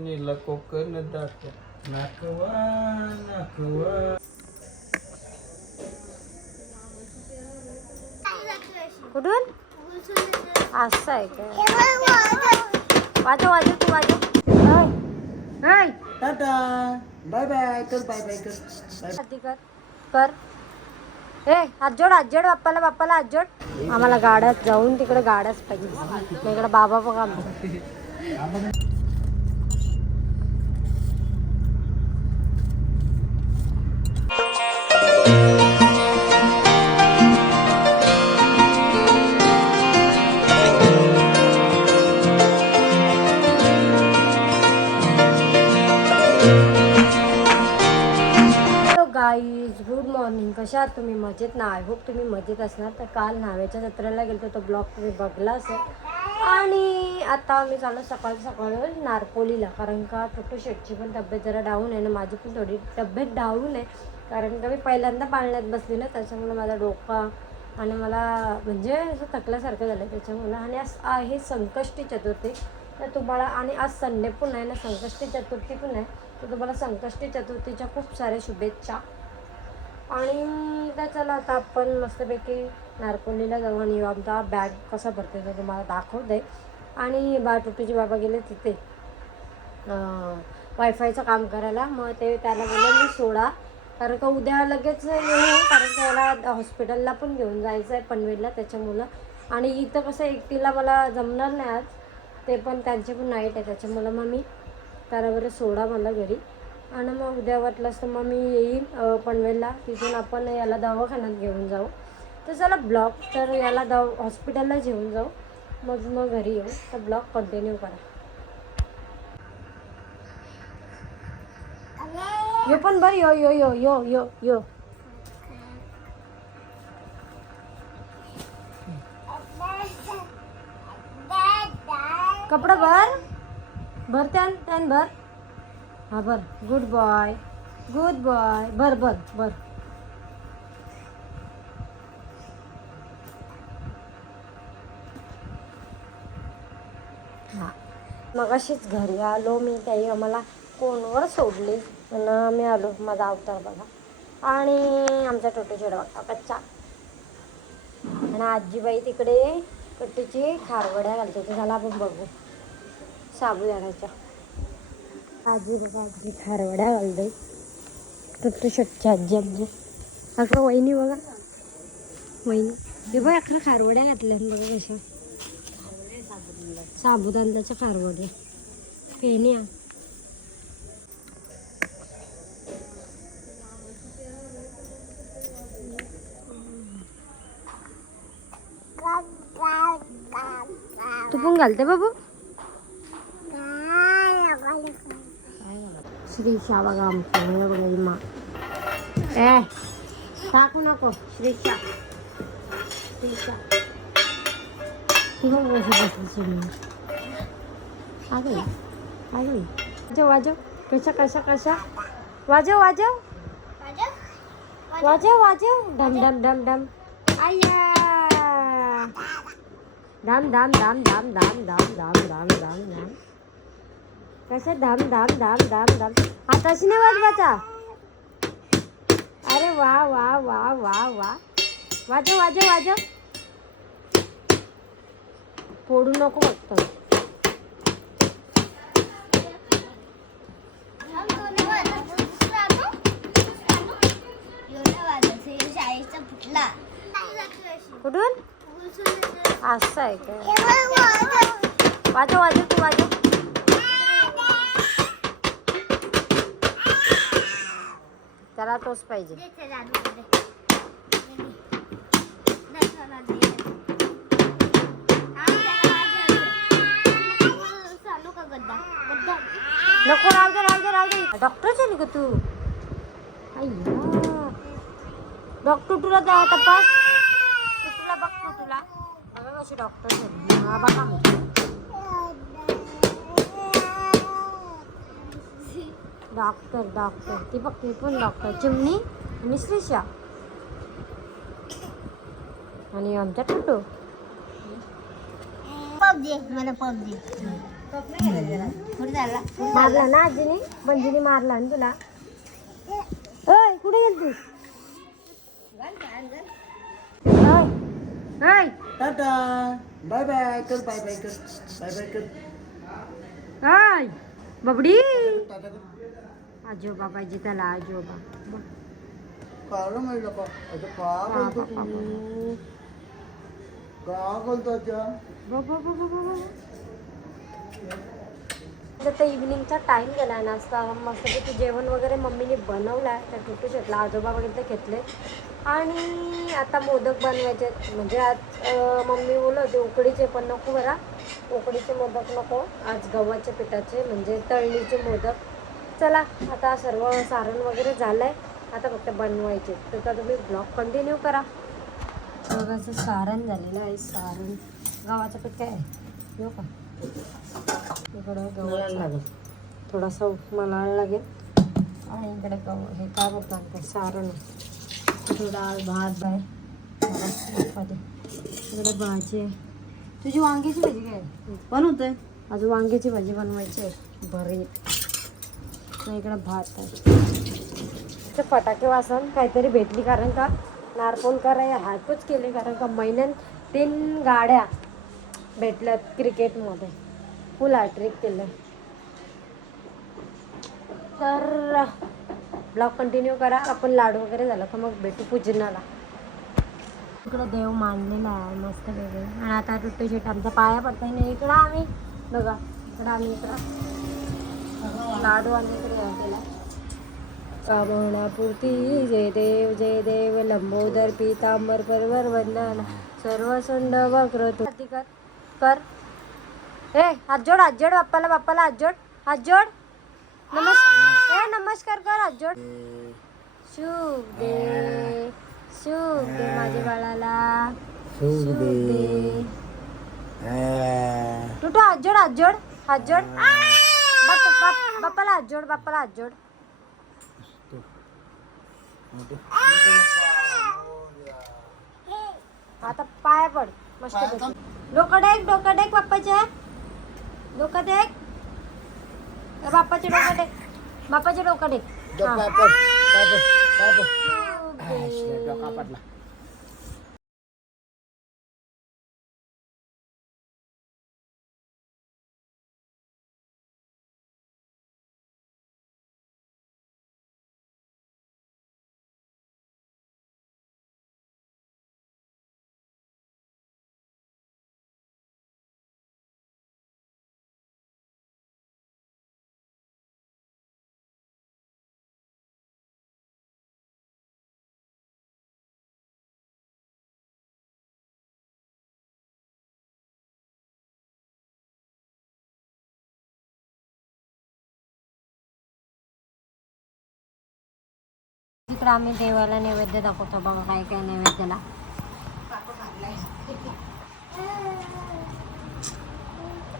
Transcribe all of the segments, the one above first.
नीला कोकण दाट नाकवा नाकवा. कुठून असं आहे का? वाजव वाजव तू वाजव. टाटा बाय बाय कर बाय बाय कर कर कर. ए हात जोड बाप्पाला हात जोड. आम्हाला गाड्यात जाऊन तिकडे गाड्याच पाहिजे. इकडे बाबा बघा आमचा. Guys good morning. कशा आहात तुम्ही? मजेत ना? आय होप तुम्ही मजेत असणार. तर काल न्हाव्याच्या जत्रेला गेलो तो ब्लॉग तुम्ही बघला असेल. आणि आता आम्ही चालू सकाळ नारपोलीला, कारण का छोटू शेटची पण तब्येत जरा डाऊन आहे ना, माझी पण थोडी तब्येत डाऊन आहे. कारण का मी पहिल्यांदा पाळण्यात बसली ना, त्याच्यामुळे माझा डोका आणि मला म्हणजे असं थकल्यासारखं झालं त्याच्यामुळं. आणि आज आहे संकष्टी चतुर्थी, तर तुम्हाला आणि आज संडे पण आहे ना, संकष्टी चतुर्थी पण आहे. तर तुम्हाला संकष्टी चतुर्थीच्या खूप साऱ्या शुभेच्छा. आणि त्या चला आता आपण मस्तपैकी नारपोलीला जाऊ आणि आमचा बॅग कसा भरते तो तुम्हाला दाखवते. आणि टुटूचे बाबा गेले तिथे वायफायचं काम करायला. मग ते त्याला बोललं मी सोडा, कारण का उद्या लगेच येऊ, कारण त्याला हॉस्पिटलला पण घेऊन जायचं आहे पनवेलला त्याच्यामुळं. आणि इथं कसं एकटीला मला जमणार नाही आज, ते पण त्यांचे पण नाईट आहे त्याच्यामुळं. मग मी त्याला बरं सोडा मला घरी, आणि मग उद्या वाटलंच तर मग मी येईन पनवेलला. तिथून आपण याला दवाखान्यात घेऊन जाऊ. तर चला ब्लॉग तर याला हॉस्पिटलला घेऊन जाऊ, मग घरी येऊ. तर ब्लॉग कंटिन्यू करा. यो पण बरं यो यो यो यो यो यो कपडा भर त्यान भर. हा भर. गुड बॉय भर भर भर. हां मग अशीच घरी आलो मी. त्याही आम्हाला कोणवर सोडली पण आम्ही आलो. माझा अवतार बघा. आणि आमच्या टोटूचे बघा कच्चा. आणि आजीबाई तिकडे कट्टीची खारवड्या घालते. ते झाला आपण बघू साबुदाण्याच्या. आजी बघा आजी खारवड्या घालते. टोटू शेटची आजी अकरा वहिनी बघा. वहिनी हे बघ अकरा खारवड्या घातल्या बघा कशा. साबुदाण्याच्या खारवड्या पेन्या. तू पण घालते बाबू. श्रीशा बघा आमचं बघा मा. ए टाकू नको. श्रीशा ती बघ बसली बसली. वाजव कशा वाजव डम डम डम डम. आया धाम धाम धाम धाम धाम धाम धाम धाम धाम धाम. कसं धाम धाम धाम धाम धाम. हाताशी नाही वाजवायचा. अरे वा वा वा वा वा. वाजव फोडू नको फक्त. कुठून असं आहे का? वाजव तू वाजव. त्याला तोच पाहिजे. नको राहू दे. डॉक्टर झाली का तू? अय्या डॉक्टर तुला तपास. तुला बघ तुला बघा कशी डॉक्टर झाली. हा बघा डॉक्टर ती बघ. ती पण डॉक्टर चिमणी आणि श्रीशा आणि आमच्या टुटू. पब दे मला पब दे. मारला ना आजीने बंजीने मारला ना तुला. ओय कुठे गेल तू? टाटा बाय बाय कर बाय बाय कर बाय बाय कर हाय बबडी टाटा कर आजोबा पाहिजे त्याला आजोबा. काढलं म्हणलं का आता का बोलतो तू का बोलतो आता इव्हिनिंगचा टाईम गेला नाश्ता मस्तपैकी जेवण वगैरे मम्मीने बनवलं आहे. त्या टुटू शेटला आजोबा वगैरे घेतले आणि आता मोदक बनवायचे. म्हणजे आज मम्मी बोलत होते उकडीचे पण नको बरा, उकडीचे मोदक नको, आज गव्हाच्या पिठाचे म्हणजे तळणीचे मोदक. चला आता सर्व सारण वगैरे झालं आहे, आता फक्त बनवायचे. तर तुम्ही ब्लॉग कंटिन्यू करा. गव्हाचं सारण झालेलं आहे. सारण गव्हाचं पीठ काय आहे येऊ का इकडं गव्हाचं लागेल थोडासा मलाळ लागेल आणि इकडे गहू हे काय बोलतात ते सारण डाळ भात आहे. इकडे भाजी आहे. तुझी वांग्याची भाजी काय बनवत आहे? अजून वांग्याची भाजी बनवायची आहे भरीत. इकडे भात आहे. ते फटाके वासन काहीतरी भेटली कारण का नारपोलकर हातच केले कारण का महिन्यात 3 गाड्या भेटल्यात क्रिकेटमध्ये. फुल हॅट्रिक केलं. तर ब्लॉग कंटिन्यू करा. आपण लाडू वगैरे झालं का मग भेटू पूजनाला. इकडं देव मांडलेला आहे मस्त वेगळे. आणि आता टुट्टू शेट आमचा पाया पडता नाही. इकडं आम्ही बघा इकडं आम्ही इकडं लाडू आणि इकडे केला कामनापूर्ती जय देव लंबोदर पीतांबर परवर वंदना सर्व सुंड वक्र कर कर. ए हात जोड बाप्पाला हात जोड नमस्कार कर हात जोड. शुभ दे माझ्या बाळाला शुभ दे. टुटू हात जोड बाप्पाला हात जोड. आता पाया पड मस्त. डोकं टेक बाप्पाच्या डोकं टेक. बाप्पाचे डोकं टेक. इकडं आम्ही देवाला नैवेद्य दाखवतो बघा काय काय नैवेद्याला.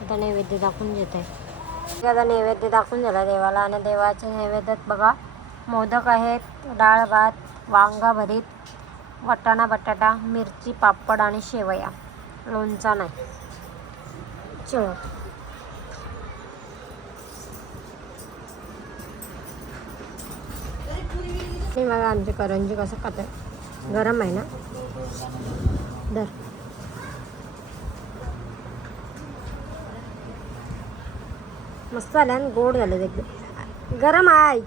आता नैवेद्य दाखवून देत आहे. आता नैवेद्य दाखवून झाला देवाला. आणि देवाच्या नैवेद्यात बघा मोदक आहेत, डाळ भात, वांगा भरीत, वाटाणा बटाटा, मिरची पापड आणि शेवया. लोणचा नाही. चलो हे बघा आमचे करंजी कसं खातात. गरम आहे ना दर. मस्त झाले आणि गोड झाले एकदम. गरम आहे.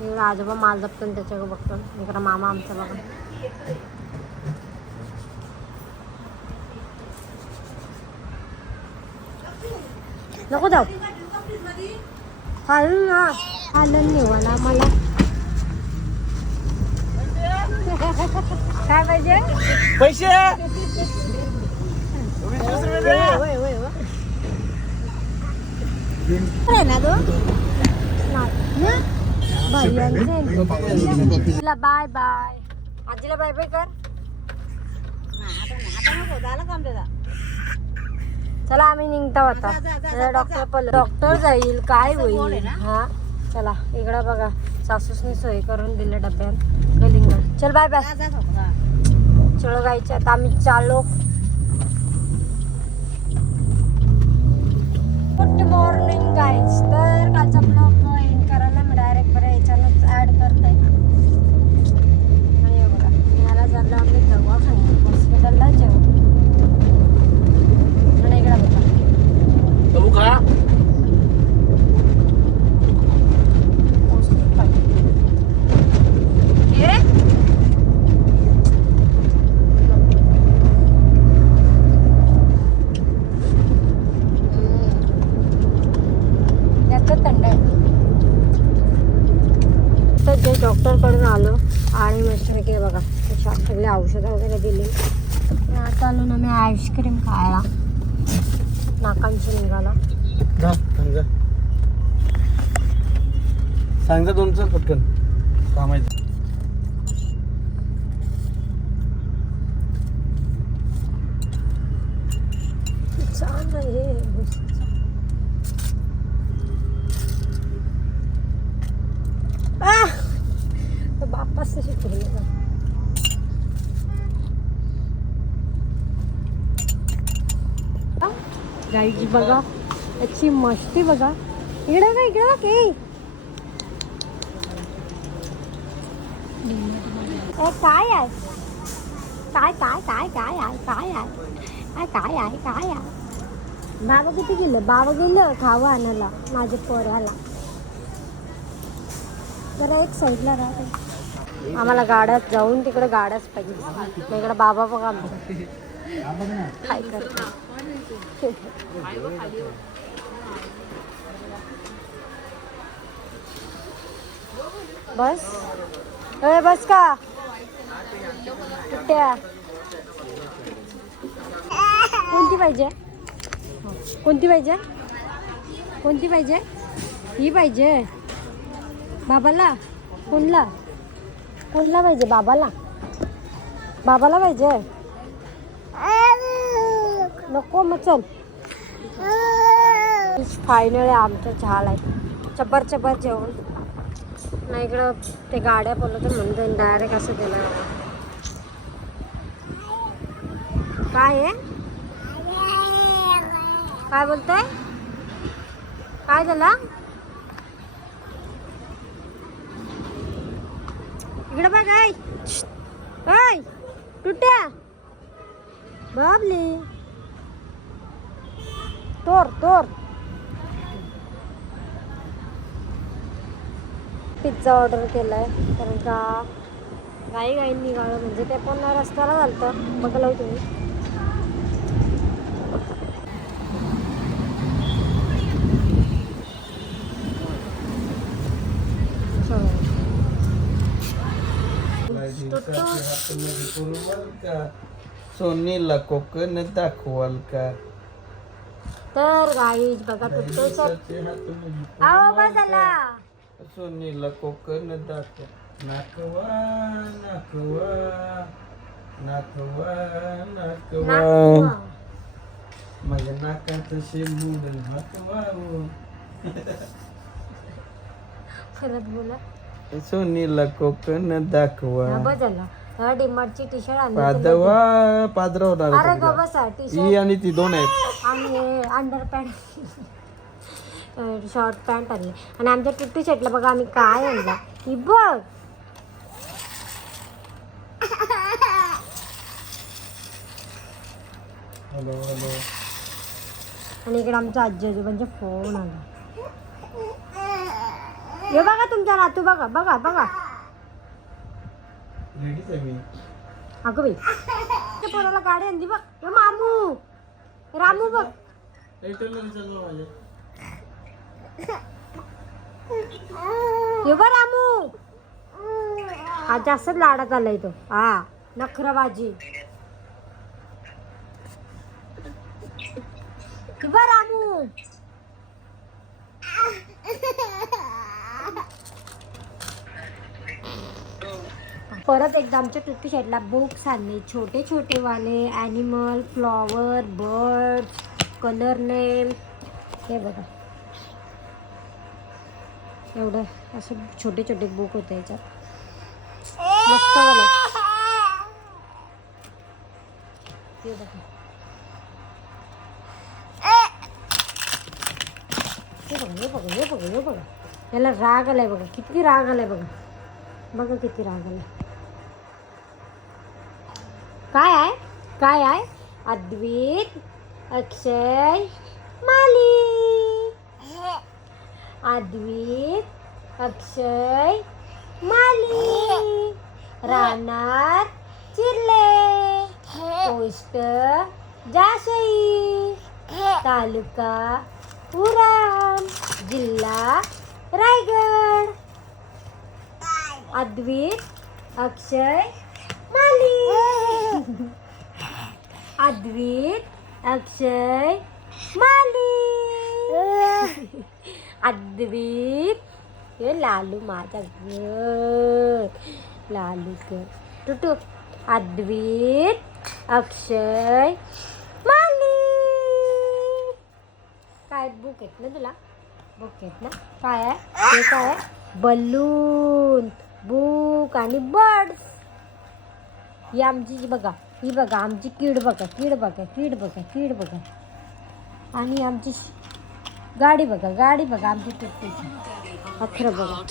इकडं आजोबा माल जपतो त्याच्याकडे बघतो. इकडं मामा आमचा बघा. नको जाऊ हालून ना हालन नेवाला मला. काय पाहिजे पैसे ना तो बाय बाय. आजीला बाय बाय कर. चला आम्ही निघता होता. डॉक्टर जाईल काय होईल. हा चला इकडं बघा सासूसनी सोय करून दिले डब्यात कलिंगड. चल बाय बाय. चलो गायचे आता आम्ही चालो. गाईज, तर कालचा ब्लॉग एंड करायला मी डायरेक्ट बरं याच्यानंच ॲड करते. आणि हे बघा, याला चाललं आम्ही दवाखान्यात, हॉस्पिटलला जेवण. आणि इकडे बघा पौष्टिक पाहिजे. तर जे डॉक्टरकडून आलो आणि मस्तपैकी बघा सगळे औषधं वगैरे दिली. आता आलो ना मी आईस्क्रीम खायला. नाकांची निघाला. सांगा तुमचं पटकन कामायचं. छान आहे बापास तशी केली. गाईची बघा याची मस्ती बघा. इकडे का इकडे के काय आहे काय काय काय काय आहे काय आहे काय आहे काय आहे. बाबा किती गेलं? बाबा गेलं खावं आणायला माझ्या पोराला. जरा एक साईडला राहते. आम्हाला गाड्यात जाऊन तिकडे गाड्याच पाहिजे. इकडे बाबा बघा काय करतो. बस बस का कुठ्या कोणती पाहिजे? कोणती पाहिजे? कोणती पाहिजे? ही पाहिजे बाबाला. कोणला कोणला पाहिजे? बाबाला. बाबाला पाहिजे नको मग चल. फायनली आमचं झालं आहे चबर चबर जेवण. नाही इकडं ते गाड्या बोलत म्हणून डायरेक्ट असं दिलं. काय आहे काय बोलतोय? काय झालं? इकडे बघ. ऐ तुट्या बाबली तोर तोर. पिझ्झा ऑर्डर केलाय कारण का घाई घाई निघालं म्हणजे ते पण रस्त्याला झालं. बघायला तुम्ही सोनीला कोकण दाखवाल का? तर गाईज बघा सोनीला कोकण दाखव. नाकवा नाकवा नाकवा नाकवा माझ्या नाकात शेंबूड नाकवा. परत बोला. सोनीला कोकण दाखवा. बदला डिमार्टची टी शर्ट आणली. पादरवणार. अरे ग बसा. टी ही शर्ट आणि ती दोन आहेत. आणि अंडर पॅन्ट शॉर्ट पॅन्ट आणले. आणि आमच्या टुट्टू शर्टला बघा आम्ही काय आणला. ही बघ हॅलो हॅलो. आणि इकडे आमचा आजी आजोबांचा फोन आला. हे बघा तुमच्या नातू बघा बघा बघा. लेडीज आहे मी. अगं बाई पोराला गाडी आणली बघ. हे मामू रामू बघ. हे बघ रामू. हा जास्तच लाडात आलाय तो. हा नखराबाजी. हे बघ रामू. परत एकदा आमच्या टुट्टू शेडला बुक्स आणले छोटे छोटे वाले. Animal, flower, bird, colour name. हे बघा एवढं असे छोटे छोटे बुक होते याच्यात. मस्त वाला. हे बघा हे बघा याला राग आलाय बघा, किती राग आलाय बघा, बघा किती राग आलाय. काय आहे अद्वैत, अक्षय, माली. अद्वैत, अक्षय, माली. रानात चिरले, पोस्ट जाशई, तालुका उरण, जिल्हा रायगड. अद्वैत, अक्षय, माली. अद्वैत, अक्षय, माली. अद्वैत, हे लालू माझा घर, लालू घर. टुटू. अद्वैत, अक्षय, माली. काय बुक आहेत ना तुला, बुक आहेत ना. काय आहे ते, काय आहे, बलून, बुक आणि बर्ड्स. ही आमची बघा, ही बघा आमची कीड बघा, कीड बघा, कीड बघा, कीड बघा. आणि आमची गाडी बघा, गाडी बघा आमची टुकटुकी. अखरं बघा.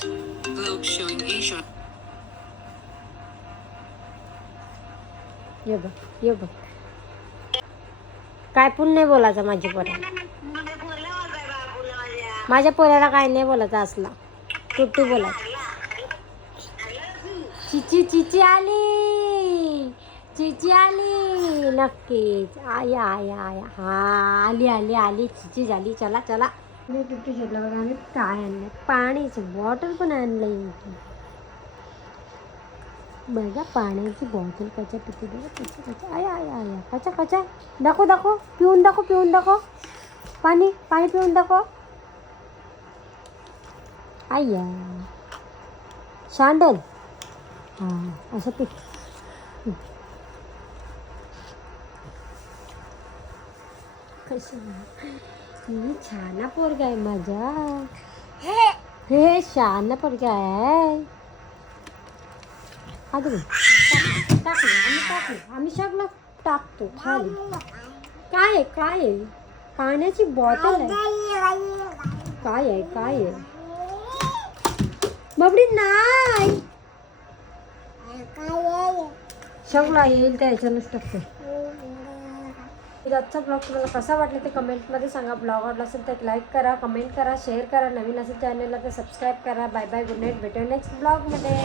ये बघ, ये बघ. काय पण नाही बोलायचं माझ्या पोऱ्याला, माझ्या पोऱ्याला काय नाही बोलायचं असला, टुट्टू बोलायचं. चिची चिची आली, चिची आली, नक्कीच. आया आया आया, हा आली आली आली, चिची झाली. चला चला. मी टुट्टू शेटला बघा आम्ही काय आणलं, पाण्याचं बॉटल पण आणलं. बघा पाण्याची बॉटल कशा टुकी बघा, कशा कशा. आया आया आया, कशा कशा. दाखव दाखव, पिऊन दाखव, पिऊन दाखव. पाणी पाणी पिऊन दाखव. आया सांडल. हां असं पी. ही छान पोरगा आहे माझा, हे शान पोरगा आहे. टाकले आम्ही सगळं टाकतो खाली. काय आहे, काय आहे, पाण्याची बॉटल आहे. काय आहे, काय आहे, बाबडी नाही. सगळं येईल त्याच्यानंच टाकतो. आजचा ब्लॉग तुम्हाला कसा वाटला ते कमेंटमध्ये सांगा. ब्लॉग आवडला असेल तर लाईक करा, कमेंट करा, शेअर करा. नवीन असेल चॅनलला तर सबस्क्राईब करा. Bye bye, good night. भेटूया नेक्स्ट ब्लॉगमध्ये.